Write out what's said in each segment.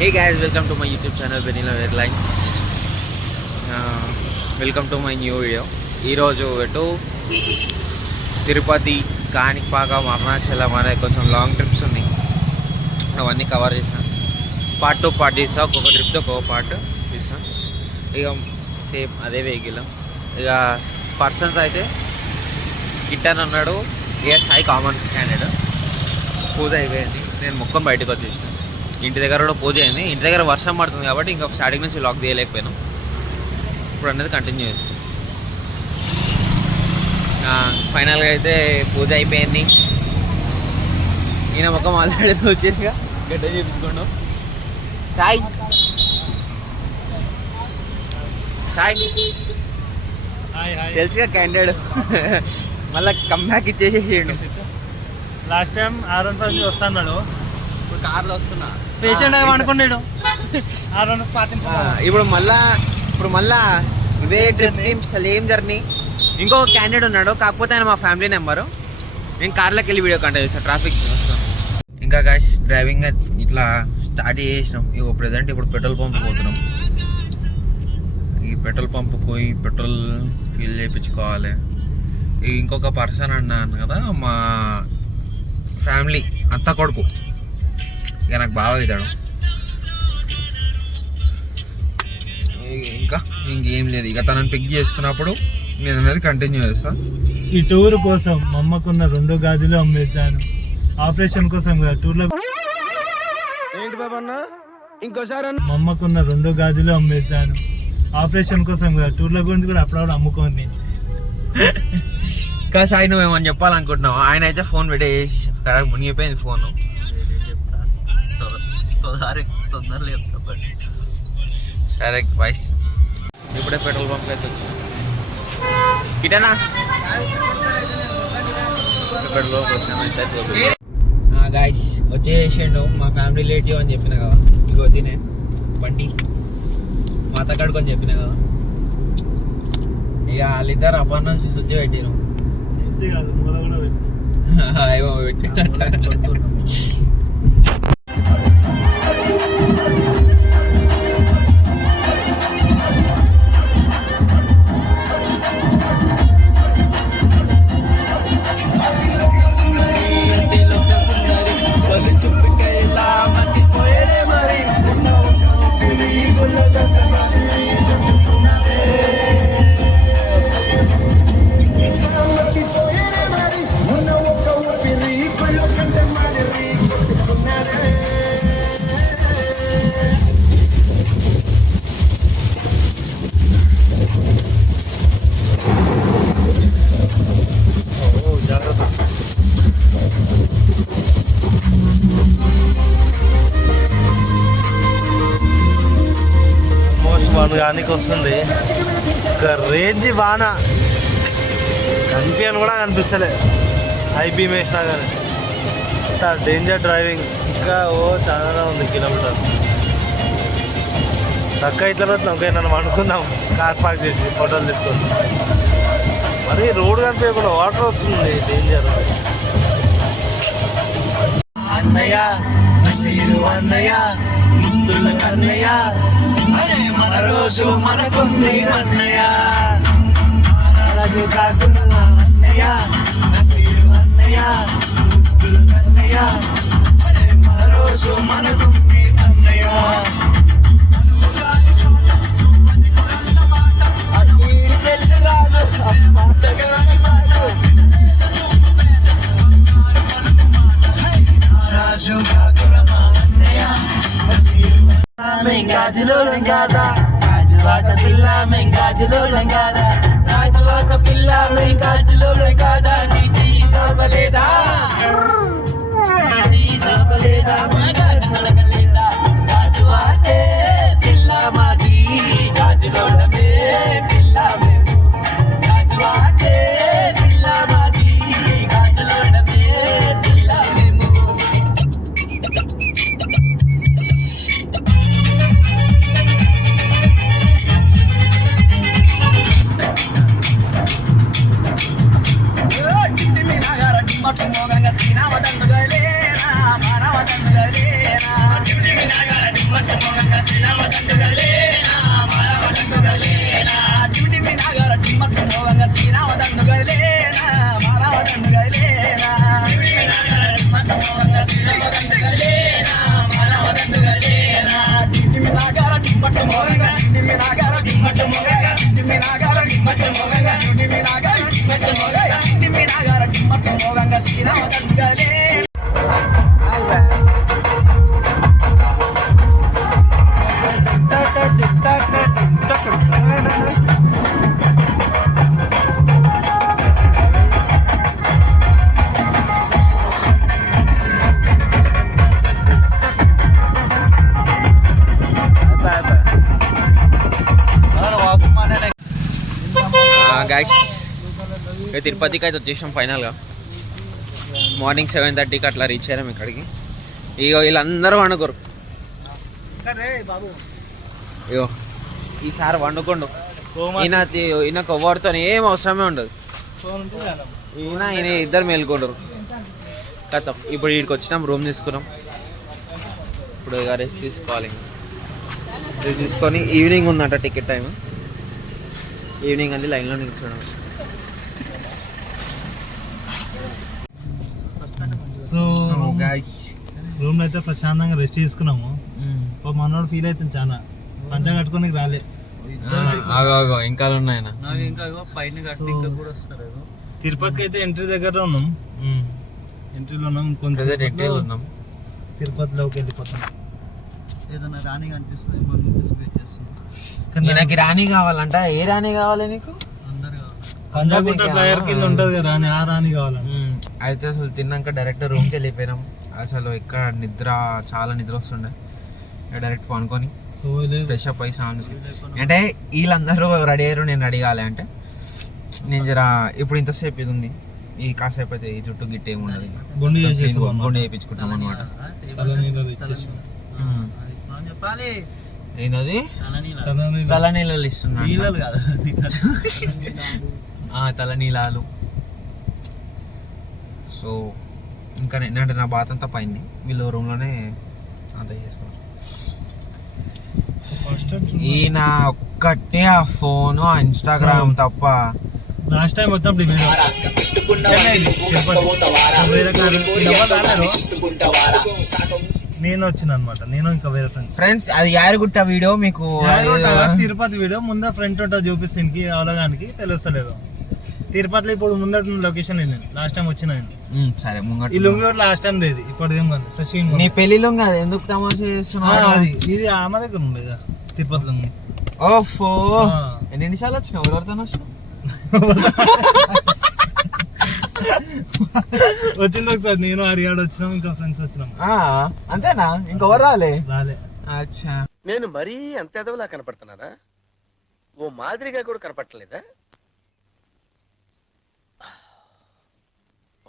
Hey guys, welcome to my YouTube channel Vanilla Airlines. Welcome to my new video. ఈరోజు ఎటు తిరుపతి, కాణిపాకం, అరుణాచలం అనే కొంచెం long trips ఉన్నాయి. అవన్నీ కవర్ చేసాను. పార్ట్ 2 పార్ట్ చేస్తా. ఒక్కొక్క ట్రిప్తో ఒక్కొక్క పార్ట్ చేస్తాను. ఇక సేమ్ అదే వెహికల్. ఇక పర్సన్స్ అయితే కిట్టన్ ఉన్నాడు. ఇక సాయి కామన్ క్యాండిడేట్. పూజ అయిపోయింది. నేను మొక్కం బయటకు వచ్చేసాను. ఇంటి దగ్గర కూడా పూజ అయింది. ఇంటి దగ్గర వర్షం పడుతుంది కాబట్టి ఇంకా స్టార్టింగ్ నుంచి లాక్ తీయలేకపోయాను. ఇప్పుడు అనేది కంటిన్యూ చేస్తాను. ఫైనల్గా అయితే పూజ అయిపోయింది. ఈయన మొక్క ఆల్రెడీ వచ్చిందిగా గడ్డ చేపించుకోండు. సాయి సాయి తెలుసుగా క్యాండిడేట్ మళ్ళీ కమ్బ్యాక్ ఇచ్చేసేసిండు. లాస్ట్ టైం R15 వస్తున్నాడు, ఇప్పుడు కార్లో వస్తున్నా. పేషెంట్ అనుకున్నాడు. ఇప్పుడు మళ్ళా ఇదే ట్రిప్ సేమ్ జర్నీ. ఇంకొక క్యాండిడేట్ ఉన్నాడు, కాకపోతే ఆయన మా ఫ్యామిలీ నెంబరు. నేను కార్లోకి వెళ్ళి వీడియో కంటే చేస్తాను. ట్రాఫిక్ వస్తాను. ఇంకా గాయస్ డ్రైవింగ్ ఇట్లా స్టార్ట్ చేసినాం. ఇగో ప్రజెంట్ ఇప్పుడు పెట్రోల్ పంప్ పోతున్నాం. ఈ పెట్రోల్ పంప్ పోయి పెట్రోల్ ఫిల్ చేయించుకోవాలి. ఇంకొక పర్సన్ అన్నాను కదా, మా ఫ్యామిలీ అత్త కొడుకు. ఇక నాకు బాగా అవుతాడు. ఇంకేం లేదు. ఇక తనని పిక్ చేసుకున్నప్పుడు నేను అనేది కంటిన్యూ చేస్తాను. ఈ టూర్ కోసం మా అమ్మకున్న 2 గాజులు అమ్మేశాను. ఆపరేషన్ కోసం టూర్లో మా అమ్మకున్న 2 గాజులు అమ్మేశాను. ఆపరేషన్ కోసం టూర్ల గురించి కూడా అప్పుడప్పుడు అమ్ముకోను నేను. ఇంకా సాయి నువ్వేమని చెప్పాలనుకుంటున్నావు? ఆయన అయితే ఫోన్ పెట్టేసి మునిగిపోయింది ఫోను. తొందరలో చెప్తా. సరే వాయిస్ ఇప్పుడే పెట్రోల్ పంప్ అయితే వచ్చి కిటనా పెట్రోల్ గాయస్ వచ్చేసిండు. మా ఫ్యామిలీ రిలేటివ్ అని చెప్పిన కదా, ఇక తినే బండి మా అత్తగాడికి అని చెప్పిన కదా. ఇక వాళ్ళిద్దరు అప్పటి నుంచి శుద్ధి పెట్టిరు. శుద్ధి కాదు, మూల కూడా ఏమో పెట్టి గానికి వస్తుంది. ఒక రేంజ్ బాణ కనిపించని కూడా కనిపిస్తలే. ఐబీ వేసినా కానీ డేంజర్ డ్రైవింగ్. ఇంకా చాలా ఉంది కిలోమీటర్. తక్కువ ఇట్లా ఓకే, నన్ను అనుకుందాం కార్ పార్క్ చేసి ఫోటోలు తీసుకొని. మరి రోడ్ కనిపించకుండా వాటర్ వస్తుంది. డేంజర్. అన్నయ్య నసీరు అన్నయ్య ముద్దుల కన్నయ్య, అరే మన రోజు మనకుంది అన్నయ్య. రాజు కాకున్నా అన్నయ్య నసీరు అన్నయ్య ముద్దుల కన్నయ్య, అరే మన రోజు మనకుంది అన్నయ్య. రాజు కాకురమా అన్నయ్య గాజులో లంగాదా, గాజువాక పిల్ల మేం గాజులో లంగాదా, గాజువాక పిల్ల మేం గాజులో లంగాదా. నీ చెయ్యి సోపలేదా, నీ సోపలేదా, మా గాజులో లంగలేదా. గాజువాకే పిల్ల మాది, గాజులోనే పిల్ల మేము. గాజువాకే పిల్ల మాది, గాజులోనే పిల్ల మేము. శ్రీనావదండుగలేనా మానవదండుగలే మోగంగా శ్రీరామ దండుగలేనా మానవ దండుగలేనా డిమి డిమి నాగర డిమ్మట్టు మోగంగా శ్రీరామ దండుగలేనా మానవ దండుగలేనా డిమి డిమి నాగర డిమ్మట్టు మోగంగా శ్రీరామ దండుగలేనా మానవ దండుగలేనా డిమి నాగర డిమ్మట్టు మోగంగా డిమి నాగర డిమ్మట్టు మోగంగా డిమి నాగర డిమ్మట్టు మోగంగా డిమి నాగర డిమ్మట్టు మోగంగా డిమి నాగర డిమ్మట్టు మోగంగా శ్రీరామ దండుగలేనా గైస్ తిరుపతికి అయితే వచ్చేసాం ఫైనల్గా. మార్నింగ్ 7:30కి అట్లా రీచ్ అయ్యాం ఇక్కడికి. ఇగో వీళ్ళందరూ వండుకోరు. ఇగో ఈసారి వండుకోండు. ఈయనకు ఎవరితో ఏం అవసరమే ఉండదు. ఈయన ఇద్దరు మేలుకుంటారు. కథం ఇప్పుడు వీడికి వచ్చినాం, రూమ్ తీసుకున్నాం. ఇప్పుడు ఇక రెస్ట్ తీసుకోవాలి. రెస్ట్ తీసుకొని ఈవినింగ్ ఉందంట టికెట్ టైం. ఈవినింగ్ అండి లైన్లో నిల్చోడం. సో రూమ్ అయితే ప్రశాంతంగా రెస్ట్ తీసుకున్నాము. మనోడు ఫీల్ అవుతుంది చాలా. పంచం కట్టుకోనికి రాలే. ఇంకా ఉన్నాయి తిరుపతికి అయితే ఎంట్రీ దగ్గర ఉన్నాం. ఎంట్రీలో ఉన్నాం. కొంచెం ఉన్నాం. తిరుపతిలోకి వెళ్ళిపోతాం. ఏదైనా రాణి అనిపిస్తుంది. నాకు రాణి కావాలంట. ఏ రాణి కావాలి నీకు? పంజాగుట్ట ప్లేయర్ కింద ఉంటది కదా రాణి, ఆ రాణి కావాలంట. అయితే అసలు తిన్నాక డైరెక్ట్ రూమ్కి వెళ్ళిపోయినాం. అసలు ఇక్కడ నిద్ర చాలా నిద్ర వస్తుండే. డైరెక్ట్ పనుకొని సో ఫ్రెష్ అప్ అయ్యి స్నానం అంటే వీళ్ళందరూ రెడీ అయ్యారు. నేను రెడీ కాలే అంటే నేను జర ఇప్పుడు ఇంతసేపు ఇది ఉంది. ఈ కాసేపు అయితే ఈ చుట్టూ గిట్ట ఏమి ఉండదు. గుండు గుండు చేయించుకుంటాం అనమాట. ఏంటది? తలనీళ్ళు ఇస్తున్నా. తలనీలాలు. సో ఇంకా నేనంటే నా బాత్ అంతా పైంది. వీళ్ళు రూమ్లోనే అంతా చేసుకున్నారు. ఈయన ఒక్కటే ఆ ఫోను, ఆ ఇన్స్టాగ్రామ్ తప్ప. లాస్ట్ టైం మొత్తం నేను వచ్చిన అనమాట. నేను ఇంకా వేరే ఫ్రెండ్స్ అది యాదగిరిగుట్ట వీడియో మీకు తిరుపతి వీడియో ముందే ఫ్రంట్ ఉంటుంది చూపిస్తుంది. అవలగానికి తెలుస్తలేదు. తిరుపతిలో ఇప్పుడు ముందట లొకేషన్ ఏంది లాస్ట్ టైం వచ్చిన. సరే ముంగట ఈ లుంగి కూడా లాస్ట్ టైం ఇది. ఇప్పుడు ఏం కాదు ఫ్రెష్. నీ పెళ్లి లుంగి అది ఎందుకు తమాషా చేస్తున్నావు? అది ఇది ఆమె దగ్గర ఉండేదా తిరుపతి లుంగి. ఓఫో ఎన్ని సార్లు వచ్చినావు? ఎవరితో వచ్చినావు? వచ్చింది ఒకసారి. నేను హరియాడు వచ్చినాం, ఇంకా ఫ్రెండ్స్ వచ్చినాం. అంతేనా? ఇంకెవరు రాలే? అచ్చా. నేను మరీ అంత ఎదవలా కనపడుతున్నానా? ఓ మాదిరిగా కూడా కనపడలేదా?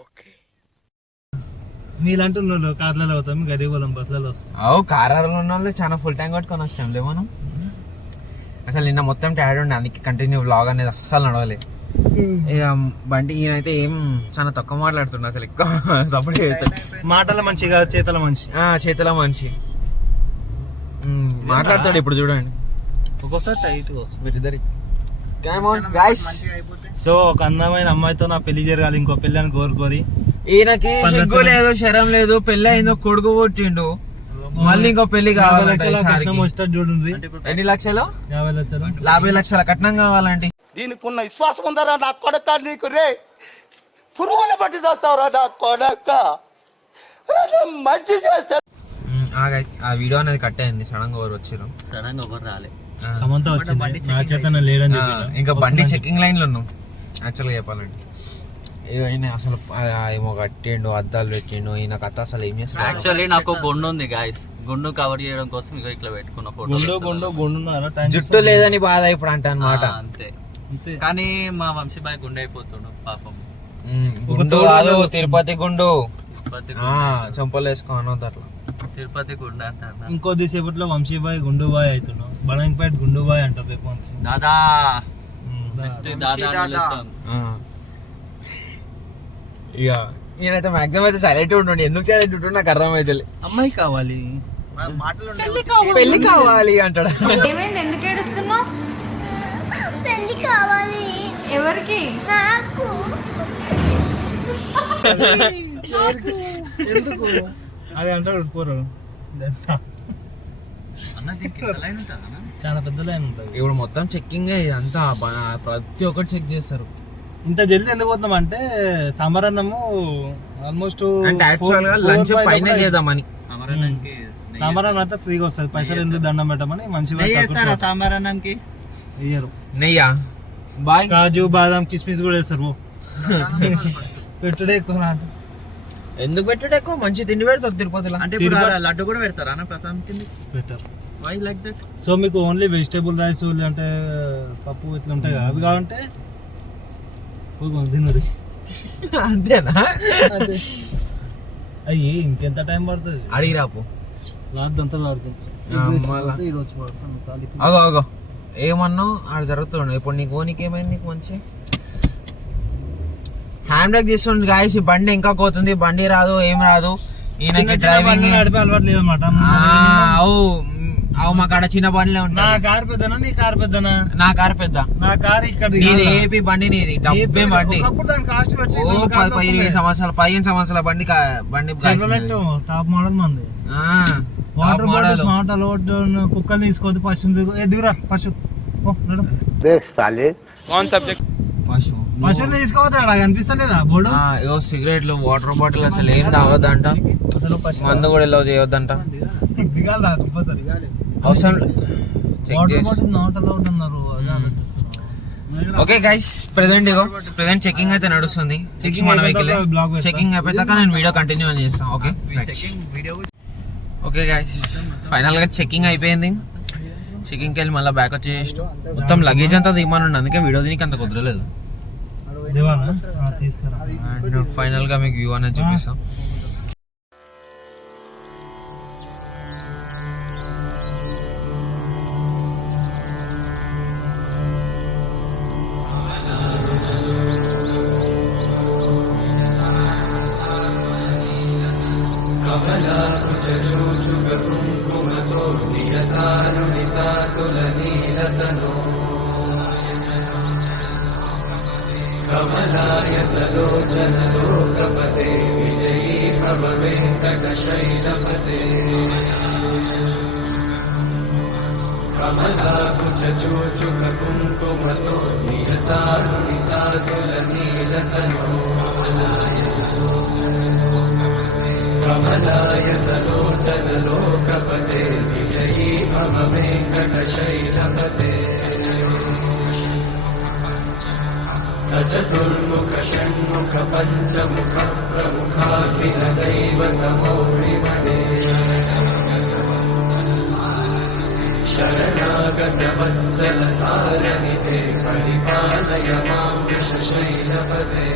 ఓకే. మీలాంటి వాళ్ళు కార్లలో అవుతాం, గరీబ్ వాళ్ళం బస్సులలో వస్తాం. కారాలలో ఉన్న వాళ్ళు చాలా ఫుల్ టైం కట్టుకొని వచ్చాంలే మనం. అసలు నిన్న మొత్తం టైర్డ్ ఉండే, అందుకే కంటిన్యూ వ్లాగ్ అనేది అస్సలు నడవలే. ఇక బండి ఈయనైతే ఏం చాలా తక్కువ మాట్లాడుతుండే. అసలు ఎక్కువ సపోర్ట్ చేస్తాడు. మాటల మంచి కాదు, చేతల మంచి. చేతల మంచి మాట్లాడతాడు. ఇప్పుడు చూడండి ఒక్కోసారి టైట్ వీరిద్దరి. సో ఒక అందమైన అమ్మాయితో నా పెళ్లి జరగాలి, ఇంకో పెళ్లి అని కోరుకోరి. ఈయనకి సిగ్గు లేదు, శరం లేదు. పెళ్లి అయిందో కొడుకు పుట్టిండు, మళ్ళీ ఇంకో పెళ్లి కావాలి. చూడండి ఎన్ని లక్షలు? 50 లక్షలు. 50 లక్షల కట్నం కావాలంటే దీనికి ఉన్న విశ్వాసం ఉందరా నా కొడక? నీకు రే పురుగుల పట్టి చేస్తావురా నా కొడక. మంచి చేస్తా. ఆ వీడియో అనేది కట్ అయింది. సడన్ గా ఎవరు వచ్చారు? సడన్ గా ఎవరు రాలే. సమంత వచ్చింది, నా చేత లేడని చెప్పి. ఇంకా బండి చెకింగ్ లైన్ లో ఉన్నాం యాక్చువల్గా చెప్పాలంటే. ఈయన అసలు ఏమో కట్టిండు, అద్దాలు పెట్టిండు. ఈయన కథ అసలు ఏం చేస్తాడు? యాక్చువల్లీ నాకు గుండు ఉంది గాయస్. గుండు కవర్ చేయడం కోసం ఇక ఇట్లా పెట్టుకున్న గుండు జుట్టు లేదని బాధ ఇప్పుడు అంటే అనమాట. అంతే. కానీ మా వంశీబాయ్ గుండె అయిపోతాడు పాపం. గుండు కాదు, తిరుపతి గుండు. చెంపలు వేసుకో అనొద్దు అట్లా. తిరుపతి గుండు అంటారు. ఇంకొద్ది సేపట్లో వంశీబాయ్ గుండుబాయ్ అవుతున్నావు. బడంగపేట గుండుబాయ్ అంటారు రేపు వంశీ. దాదా దాదా. ఇక ఈయనైతే మాక్సిమం అయితే సైలెంట్ ఉంటుండే. ఎందుకు సైలెంట్ ఉంటుండే నాకు అర్థమైతే. అమ్మాయి కావాలి. పెళ్లి కావాలి అంటాడు. ఏమైంది, ఎందుకు ఏడుస్తున్నావు? పెళ్లి కావాలి ఎవరికి? నాకు. ఎందుకు అది అంటారు పోరు చాలా పెద్ద లైన్ ఉంటుంది. ఇప్పుడు మొత్తం చెక్కింగ్ ఇదంతా ప్రతి ఒక్కటి చెక్ చేస్తారు. ఇంత జల్దీ ఎందుకు పోతాం అంటే సాంబార్ అన్నము ఆల్మోస్ట్ అంటే యాక్చువల్ గా లంచ్ పైన చేద్దామని. సాంబార్ అన్నం అయితే ఫ్రీగా వస్తుంది, పైసలు ఎందుకు దండం పెట్టమని మంచిగా సాంబార్ అన్నంకి వేయరు. నెయ్యా బాయ్ కాజు బాదం కిస్మిస్ కూడా వేస్తారు. పెట్టుడే ఎక్కువ అంటే ఎందుకు పెట్టాడు ఎక్కువ మంచి తిండి పెడతారు తిరుపతిలో. అంటే లడ్డు కూడా పెడతారా అన్న ప్రసాదం కింద? Better. Why like that? So మీకు ఓన్లీ వెజిటేబుల్ రైస్ అంటే పప్పు ఇట్లా ఉంటాయి కదా, అవి కావాలంటే తిన్నది అంతేనా? అయ్యి ఇంకెంత టైం పడుతుంది అడిగి రాపు. రాద్దంతా అగో అగో ఏమన్నావు ఆడ జరుగుతుండే. ఇప్పుడు నీకు ఓనికి ఏమైంది? నీకు మంచి హ్యాండ్ బ్రేక్ చేస్తుండే గాయస్. ఈ బండి ఇంకా పోతుంది, బండి రాదు ఏం రాదు. ఈయనకి డ్రైవింగ్ నడిపే అలవాటు లేదన్నమాట. అవు మా కాడ చిన్న బండిలే నా ఉంటాయి. కార్ పెద్దనా నీ కార్ పెద్దనా? నా కారు పెద్ద. నా కార్ ఇక్కడ నీది ఏపీ బండి, నీది డబ్బే బండి. ఒకప్పుడు దాని కాస్ట్ పెట్టి ఓ 15 సంవత్సరాల బండి బండి టాప్ మోడల్ మంది. వాటర్ బాటిల్ స్మార్ట్ అలవాటు కుక్కలు తీసుకోవద్దు. పశువులు దిగురా పశువు పశువులు తీసుకోవద్దా కనిపిస్తలేదా బోర్డు? సిగరెట్లు వాటర్ బాటిల్ అసలు ఏం తాగొద్దంట, మందు కూడా ఎలా చేయొద్దంట. దిగాలి కంపల్సరీ అవసరం వాటర్ బాటిల్ నాట్ అలౌడ్ అన్నారు. ఓకే గైస్, ప్రెసెంట్ చెకింగ్ అయితే నడుస్తుంది. మన వెహికల్ చెకింగ్ అయిపోయాక నేను వీడియో కంటిన్యూ అని చేస్తాను. ఓకే ఓకే గైస్, ఫైనల్ గా చెకింగ్ అయిపోయింది. చెకింగ్కి వెళ్ళి మళ్ళీ బ్యాక్ వచ్చేసి మొత్తం లగేజ్ అంతా దిగమని, అందుకే వీడియో దీనికి అంత కుదరలేదు. అండ్ ఫైనల్ గా మీకు వ్యూ అనేది చూపిస్తాం. సచతుర్ముఖ షణ్ముఖ పంచముఖ ప్రముఖాఖిల దైవతమౌళిమణే శరణాగత వత్సల సారనిధే పరిపాలయ మాం వృషశైలపదే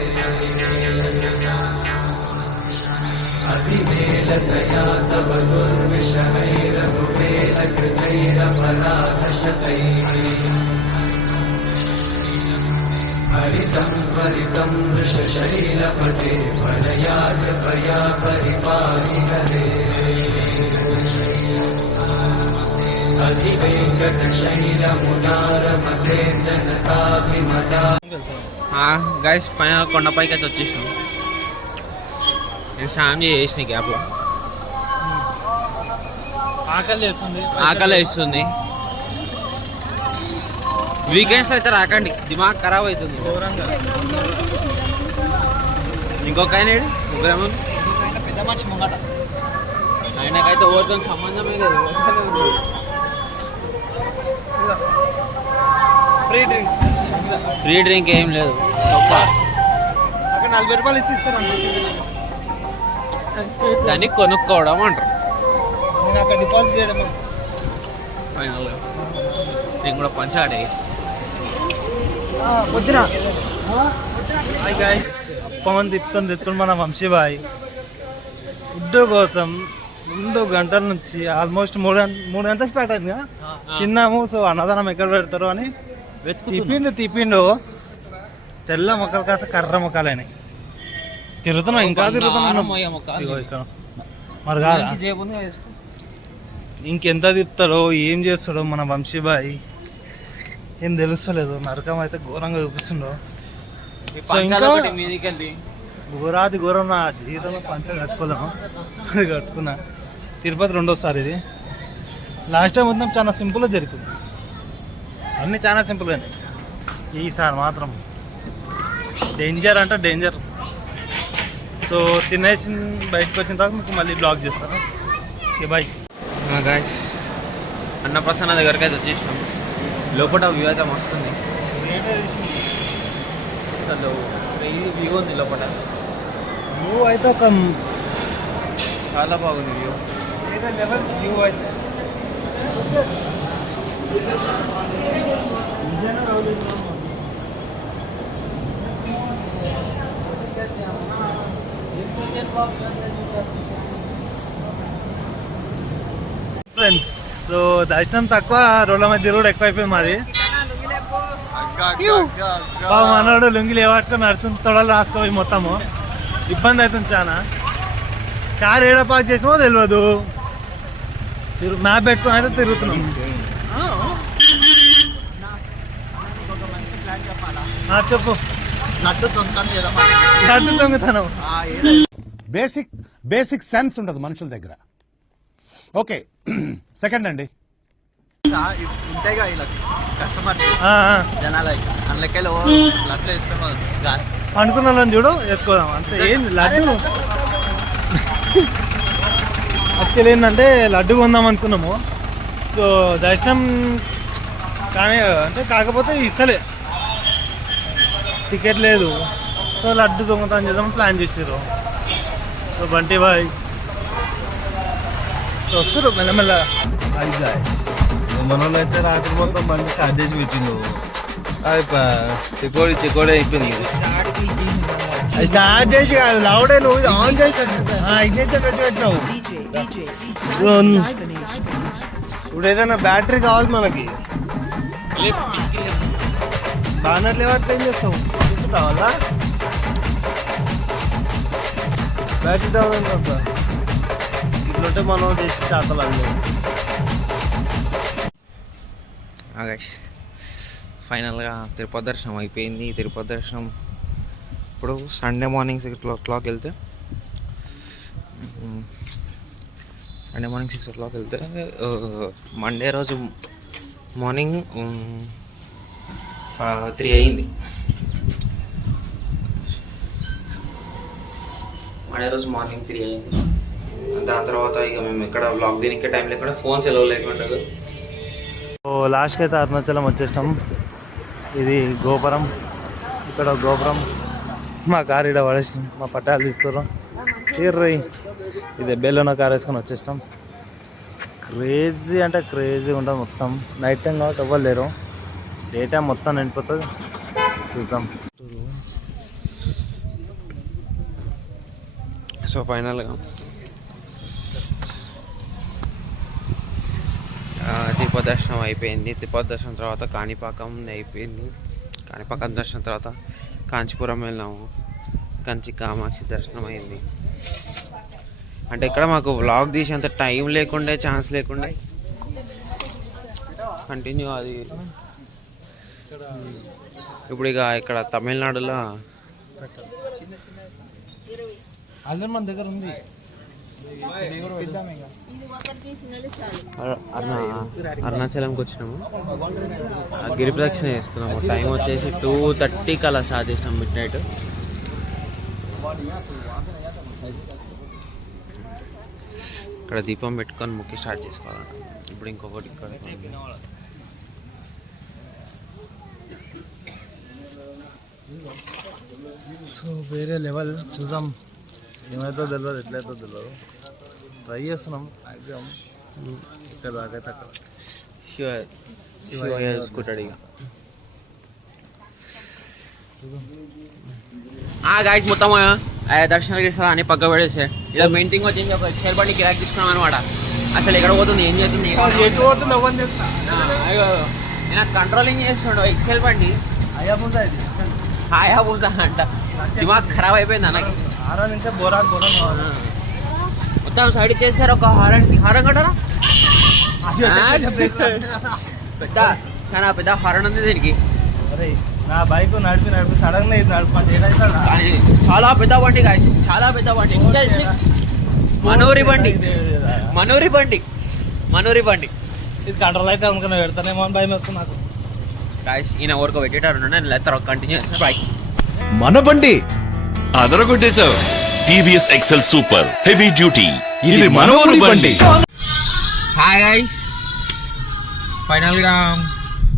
అతివేలతయా తవ దుర్విషహైరఘువేల కృతైరపరాధశతైః హరితం త్వరితం వృషశైలపతే ఫలయా కృపయా పరిపాహి హరే అధివేంకటశైలముదారమతే జనతాభిమతా. గైస్ ఫైనల్ కొండపైకి అయితే వచ్చేసినాం. నేను స్నానం చేసిన గ్యాప్లో ఆకలి వేస్తుంది. వీకెండ్స్ అయితే రాకండి, దిమాగ్ ఖరాబ్ అవుతుంది ఘోరంగా. ఇంకొక ఆయన ముగ్గురేమో పెద్ద మనిషి ముంగట ఆయనకైతే ఎవరితో సంబంధమే లేదు. ఫ్రీ డ్రింక్ ఏం లేదు, తప్ప 40 రూపాయలు ఇచ్చి ఇస్తారన్న. దాన్ని కొనుక్కోవడం అంటారు. నేను అక్కడ డిపాజిట్ చేయడం. ఫైనల్గా నేను కూడా పంచాడే హాయ్ గైస్, అప్పమని తిప్పుతుంది మన వంశీబాయ్ ఫుడ్ కోసం 2 గంటల నుంచి ఆల్మోస్ట్ 3 గంటలకు స్టార్ట్ అయింది కదా తిన్నాము. సో అన్నదానం ఎక్కడ పెడతారు అని తిప్పిండు తెల్ల మొక్కలు కాస్త కర్ర మొక్కలైనాయి. తిరుగుతున్నాం, ఇంకా తిరుగుతున్నాం. మరి కాదా ఇంకెంత తిప్పుతాడో ఏం చేస్తాడో మన వంశీబాయి ఏం తెలుస్తలేదు. నరకం అయితే ఘోరంగా చూపిస్తుండో. సో ఇంకా మీదికెళ్ళి ఘోరాది ఘోరం నా జీవితంలో పంచలు కట్టుకోలేము. అది కట్టుకున్నా. తిరుపతి రెండోసారి ఇది. లాస్ట్ టైం మొత్తం చాలా సింపుల్గా జరిగింది, అన్నీ చాలా సింపుల్గానే. ఈసారి మాత్రం డేంజర్ అంటే డేంజర్. సో తినేసి బయటకు వచ్చిన తర్వాత మీకు మళ్ళీ బ్లాగ్ చేస్తాను. Okay bye. గాయస్ అన్నప్రసన్న దగ్గరికి అయితే వచ్చేసినాం. లోపల వ్యూ అయితే మస్తుంది. అసలు వ్యూ ఉంది లోపల. వ్యూ అయితే ఒక చాలా బాగుంది వ్యూ. వేరే లెవెల్ వ్యూ అయితే. ఫ్రెండ్స్, సో దర్శనం తక్కువ, రోడ్ల మధ్య రోడ్ ఎక్కువ అయిపోయింది మాది. మనోడు లుంగిలు ఏవాటుకొని నడుస్తుంది, తొడలు రాసుకోవి మొత్తము. ఇబ్బంది అవుతుంది చాలా. కార్ ఏడ పార్క్ చేసినామో తెలియదు. మ్యాప్ పెట్టుకొని అయితే తిరుగుతున్నాం. చెప్పు. నట్టు తొందర లడ్డు దొంగతనం. బేసిక్ సెన్స్ ఉండదు మనుషుల దగ్గర. ఓకే, సెకండ్ అండి. ఉంటాయిగా ఇలా కస్టమర్స్ జనాలు అందులోకెళ్ళి లడ్లు వేసుకొని అనుకున్న వాళ్ళని చూడు ఎత్తుకోదాం అంతే. ఏంది లడ్డు యాక్చువల్ ఏంటంటే లడ్డు కొందాం అనుకున్నాము. సో దర్శనం కానీ అంటే కాకపోతే ఇస్తలే, టికెట్ లేదు. సో లడ్డు దొంగతనం చేద్దామని ప్లాన్ చేసారు. సో బంటి బాయ్ సో వస్తారు మెల్లమెల్ల. మన వాళ్ళు అయితే రాత్రి మొత్తం బండి స్టార్ట్ చేసి పెట్టిండు. చెకోడి అయిపోయింది. స్టార్ట్ చేసి కాదు, లౌడే నువ్వు ఆన్ చేసి పెట్టినావు. ఇప్పుడు ఏదైనా బ్యాటరీ కావాలి మనకి. బానర్లు ఎవరు ఏం చేస్తావు చూసుకుంటావా? బ్యాటరీ డౌన్ అంతా ఇట్లుంటే మనం చేసి చేతలు అన్నీ. ఫైనల్గా తిరుపతి దర్శనం అయిపోయింది. తిరుపతి దర్శనం ఇప్పుడు సండే మార్నింగ్ 6 o'clock వెళ్తే మండే రోజు మార్నింగ్ 3 అయింది. మండే రోజు మార్నింగ్ 3 అయింది. దాని తర్వాత ఇక మేము ఎక్కడ బ్లాగ్ దీనికి టైం లేకుండా ఫోన్స్ ఎలా లేకుండా. లాస్ట్కి అయితే అరుణాచలం వచ్చేసినాం. ఇది గోపురం, ఇక్కడ గోపురం. మా కారు ఇక్కడ పడేసినాం, మా పట్టాలు తీస్తారు తీర్రై. ఇది బెల్లున్న కారు వేసుకొని వచ్చేసినాం. క్రేజీ అంటే క్రేజీ ఉంటుంది మొత్తం. నైట్ టైం కాబట్టి ఎవ్వరు లేరు, డే టైం మొత్తం నిండిపోతుంది. చూద్దాం. సో ఫైనల్గా తిరుపతి దర్శనం అయిపోయింది. తిరుపతి దర్శనం తర్వాత కాణిపాకం అయిపోయింది. కాణిపాకం దర్శనం తర్వాత కాంచీపురం వెళ్ళాము. కంచి కామాక్షి దర్శనం అయింది. అంటే ఇక్కడ మాకు వ్లాగ్ తీసేంత టైం లేకుండే, ఛాన్స్ లేకుండే. కంటిన్యూ అది ఇప్పుడు ఇక ఇక్కడ తమిళనాడులో మన దగ్గర ఉంది. అరుణాచలంకి వచ్చినాము. గిరి ప్రదక్షిణ చేస్తున్నాము. టైం వచ్చేసి 2:30 అలా స్టార్ట్ చేసినాం, మిడ్ నైట్. ఇక్కడ దీపం పెట్టుకొని ముక్కి స్టార్ట్ చేసుకోవాలి. ఇప్పుడు ఇంకొకటి ఇక్కడ సో వేరే లెవెల్. చూసాం ఏమైతే తెలియదు, ఎట్లయితే తెలియదు. ట్రై చేస్తున్నాం మ్యాక్సిమం. ఇక్కడ దాకైతే అక్కడ శివ చూసుకుంటాడు ఇక. గాయస్ మొత్తం దర్శనాలు చేస్తా అని పక్క పడేసే. ఇలా మెయింటింగ్ వచ్చేసి ఒక ఎక్సెల్ బండి కిరాక్ తీసుకున్నాం అనమాట. అసలు ఎక్కడ పోతుంది, ఏం చేస్తుంది, ఎటు పోతుంది అవ్వని తెలుసా. నేను కంట్రోలింగ్ చేస్తున్నాడు ఎక్సెల్ బండి. అయ్యాబుజా ఇది, హాయాబుజా అంట. దిమాగ్ ఖరాబ్ అయిపోయింది అన్నకి. హారన్ అంటే బోరా మొత్తం సైడ్ చేశారు. ఒక హారన్ కట్టరా పెద్ద చాలా పెద్ద హారన్ ఉంది దీనికి. అరే నా బైక్ నడిపి సడన్ గా ఇది నడపండి ఏదైతే కానీ చాలా పెద్ద బండి గాయస్, చాలా పెద్ద బండి. XL6 మనోరి బండి. ఇది కంట్రోల్ అయితే అనుకున్నా పెడతానేమో అని భయం వస్తుంది నాకు. గాయస్ ఈయన ఊరుకో పెట్టేటారు, నేను తర్వాత కంటిన్యూ చేస్తాను. బైక్ మన బండి అదరగొట్టేశావు. TVS XL super heavy duty, ఇది మన ఊరి బండి. హాయ్ గైస్, ఫైనల్గా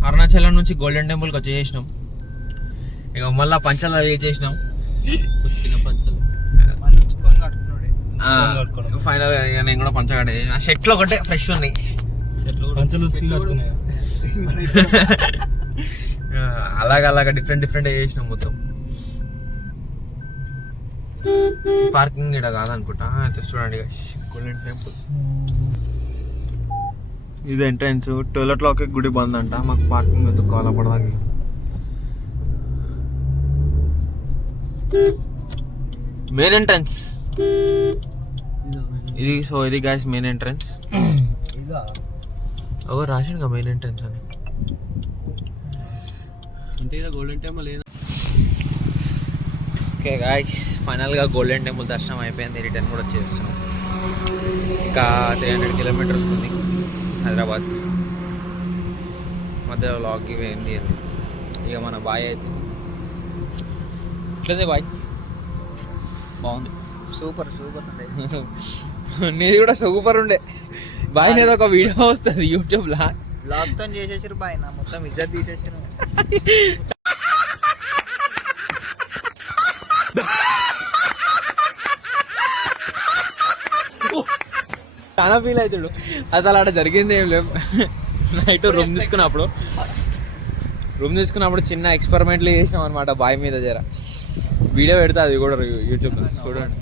అరుణాచలం నుంచి గోల్డెన్ టెంపుల్కి వచ్చేసినాం. ఇక మళ్ళీ పంచాలు చేసినాం. ఫైనల్ ఇక నేను కూడా పంచగడే షర్ట్లో ఒకటే ఫ్రెష్ ఉన్నాయి. అలాగా డిఫరెంట్ చేసినాం మొత్తం. పార్కింగ్ ఇక్కడ కాదనుకుంటా. అయితే చూడండి గోల్డెన్ టెంపుల్ ఇది ఎంట్రన్స్. 12 o'clock గుడి బంద్ అంట. మాకు పార్కింగ్ వెతుక్కోవాలి అప్పటిదాకా. మెయిన్ ఎంట్రన్స్ ఇది. సో ఇది గాయస్ మెయిన్ ఎంట్రన్స్. ఓ రాసిండు మెయిన్ ఎంట్రన్స్ అని. అంటే గోల్డెన్ టెంపుల్ ఓకే గాయస్, ఫైనల్గా గోల్డెన్ టెంపుల్ దర్శనం అయిపోయింది. రిటర్న్ కూడా వచ్చేస్తున్నాం. ఇంకా 300 kilometers ఉంది హైదరాబాద్. మధ్యలో లాగ్ ఇవి ఏంది అని ఇక మన బాయ్ అయితే ఇట్లదే బాయ్ బాగుంది. సూపర్ నీది కూడా సూపర్ ఉండే బాయ్. నేది ఒక వీడియో వస్తుంది యూట్యూబ్లో. బ్లాగ్తో చేసేసారు బాయ్, నా మొత్తం ఇజ్జత్ తీసేసారు. చాలా ఫీల్ అవుతాడు. అసలు ఆడ జరిగింది ఏం లేదు. నైట్ రూమ్ తీసుకున్నప్పుడు చిన్న ఎక్స్పెరిమెంట్లు చేసినాం అనమాట బాయ్ మీద. జర వీడియో పెడతా, అది కూడా యూట్యూబ్లో చూడండి.